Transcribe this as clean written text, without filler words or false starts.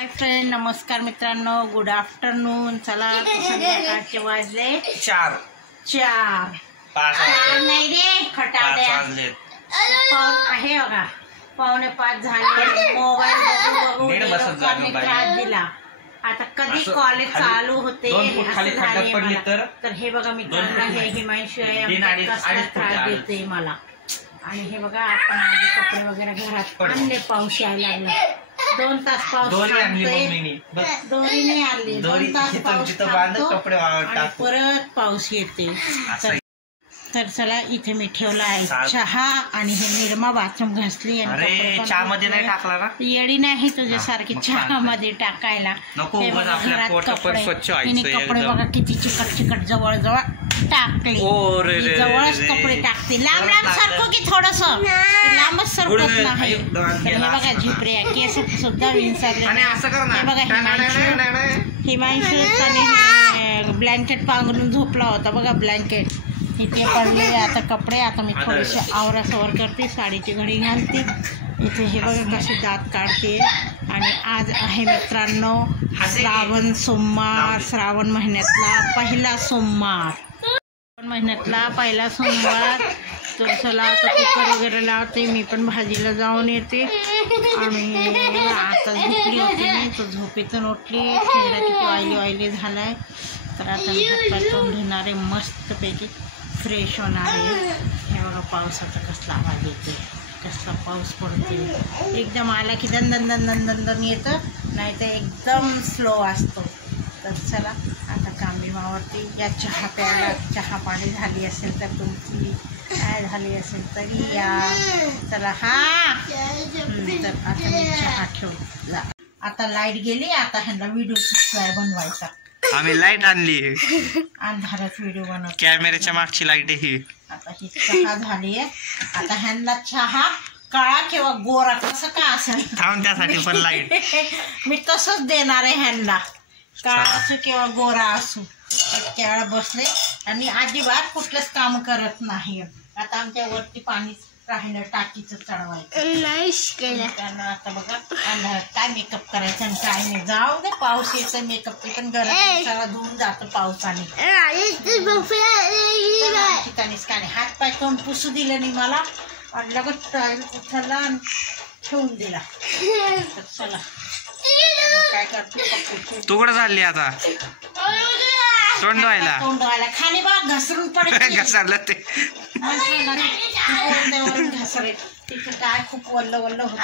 Hi friend, नमस्कार मित्रांनो, good afternoon. चला संध्याकाळचे वाजले 4 नाही रे खटाड्या आहे बघा, 4:45 झाले। मोबाईल बघू त्रास दिला। आता कधी कॉलेज चालू होते तर हे बघा मित्रांनो, हे हिमांशू त्रास देते मला। आणि हे बघा आपण आधी कपडे वगैरे घरात आणले, पाऊस यायला लागला। 2 तास पाऊस दोन्ही नाही आले, 2 तास पाऊस आणि परत पाऊस येते। तर चला इथे मी ठेवला आहे चहा आणि हे निरमा बाथरूम घासली आणि चहा मध्ये नाही टाकला ना, येडी नाही तुझ्यासारखी चहा मध्ये टाकायला। कपडे बघा किती चिकट चिकट जवळ जवळ टाकले, जवळच कपडे टाकते। लांब लांब सरको की थोडस, लांबच सरकत नाही। हे बघा झिपऱ्या केस सुद्धा विंचरले। हे बघा हिमांशू ब्लँकेट पांघरून झोपला होता बघा, ब्लँकेट इथे पडले। आता कपडे, आता मी थोडेसे आवरासवर करते, साडीची घडी घालते। इथे हे बघा कसे दात काढते। आणि आज आहे मित्रांनो श्रावण सोमवार, श्रावण महिन्यातला पहिला सोमवार, पहिला सोमवार। तर चला आता कुकर वगैरे लावते, मी पण भाजीला जाऊन येते। आणि आता झोपली होती मी, तर झोपेतून उठली, चेहरा किती ऑइली झालाय। तर आता मी हातपाय तोंड धुणारे, मस्तपैकी फ्रेश होणार आहे। हे बघा पावसाचा कसला आवाज येते, कसला पाऊस पडते। एकदम आला की दन दन येतं, नाही तर एकदम स्लो असतो। तर चला आता कामी मावरती। या चहा प्यायला चहा पाणी झाली असेल तर तुमची, काय झाली असेल तरी या। चला तर आता मी चहा ठेवला। आता लाईट गेली, आता ह्यांना व्हिडिओ बनवायचा। आम्ही लाईट आणली, अंधारात व्हिडिओ बनवतो, कॅमेऱ्याच्या मागची लाईट ही। आता ही चहा झाली आहे, आता ह्यांना चहा काळा किंवा गोरा कसं का असेल त्यासाठी पण लाईट मी तसंच देणार आहे ह्यांना, काळा असू किंवा गोरा असू। इतक्या वेळा बसले आणि अजिबात कुठलंच काम करत नाही। आता आमच्या वरती पाणी राहिलं, टाकीचं चढवायचं। आता बघा अंधारात काय मेकअप करायचं आणि काय नाही, जाऊ दे पाऊस येतं, मेकअप पण गरज सगळं धुवून जातं पावसाने। ठिकाणीच काय नाही, हात पाय तोंड पुसू दिलं नाही मला, आणि लगेच टाईल उचलला आणि ठेवून दिला। तर चला काय करतो, तू कुठं चालली आता? तोंड धुवायला खाली बघ घसरून पडत घसरलं ते घसरे, तिचं काय खूप वल्ल होतं।